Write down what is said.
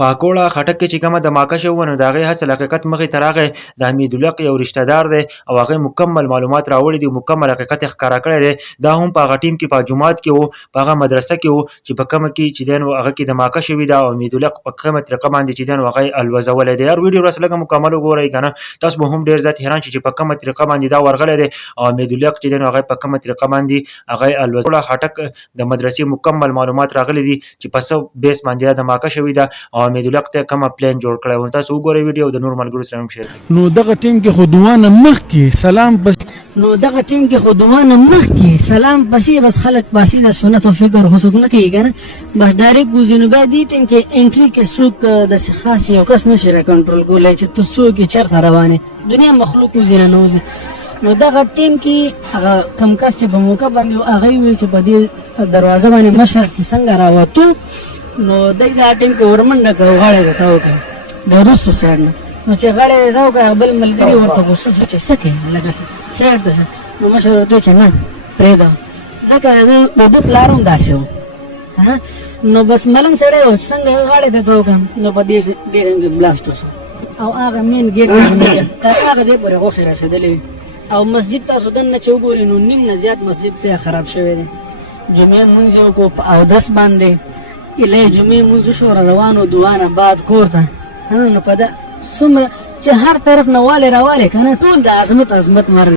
پاکوړه خټک کې چې کومه دماکه شوې وه نو د هغې هسې حقیقت مخې ته راغی. د حمیدالحق یو رشته دار دی او هغې مکمل معلومات راوړي دي، مکمل حقیقت یې ښکاره کړی دی. دا هم په هغه ټیم کې په جومات کې و، په هغه مدرسه کې و چې په کومه کې چې دی نو هغه کې دماکه شوې ده او حمیدالحق په کومه طریقه باندې چې دی نو هغه یې الوځولی دی. هر ویډیو راسره لږه مکمل وګورئ که نه تاسو به هم ډېر زیات حیران شئ چې په کومه طریقه باندې دا ورغلی دی او حمیدالحق چې دی نو هغه په کومه طریقه باندې هغه یې الوځولی. خټک د مدرسې مکمل معلومات راغلي دي چې په څه بیس باندې دا دماکه شوې ده او حمیدالحق ته کومه پلان جوړ کړی و. تاسو وګورئ ویډیو د نور ملګرو سره هم شیر کړئ. نو دغه ټیم کې خو دوانه مخکې سلام بس نو دغه ټیم کې خو دوانه مخکې سلام پسې بس خلک پاسې د سنت او فکر خو څوک نه کوي که نه، بس ډایرکټ وځي. نو بیا دې ټیم کې انټري کې څوک داسې خاص یو کس نه شي را کنټرول کولی چې ته څوک یې چېرته روان یې، دنیا مخلوق وځي نه نه وځي. نو دغه ټیم کې هغه کم کس چې په موقع باندې هغه یې وویل چې په دې دروازه باندې مشر چې څنګه راوتو نو دی دا ټیم کې ورمنډه کړه، غاړه یې ورته وکړه د وروستو سایډ نه. نو چې غاړه یې ورته وکړه بل ملګري ورته غوسه شو چې څه کوې لکه سایډ ته شه. نو مشر ورته چې نه پرېږده، ځکه د ده پلار هم داسې و. نو بس ملنګ سړی و چې څنګه غاړې ته وکړم نو په دې ټیم کې بلاست وشو او هغه مین ګیټ تر هغه ځای پورې غوښې رسېدلې وې. او مسجد تاسو دننه چې وګورئ نو نیم نه زیات مسجد څه خراب شوی دی. جمعې لمونځ یې وکړو په اودس باندې، ایله جمعې لمونځ وشو روانو دعا نه بعد کور ته. نو په دا څومره چې هر طرف نه والې راوالې که نه ټول د عظمت عظمت مر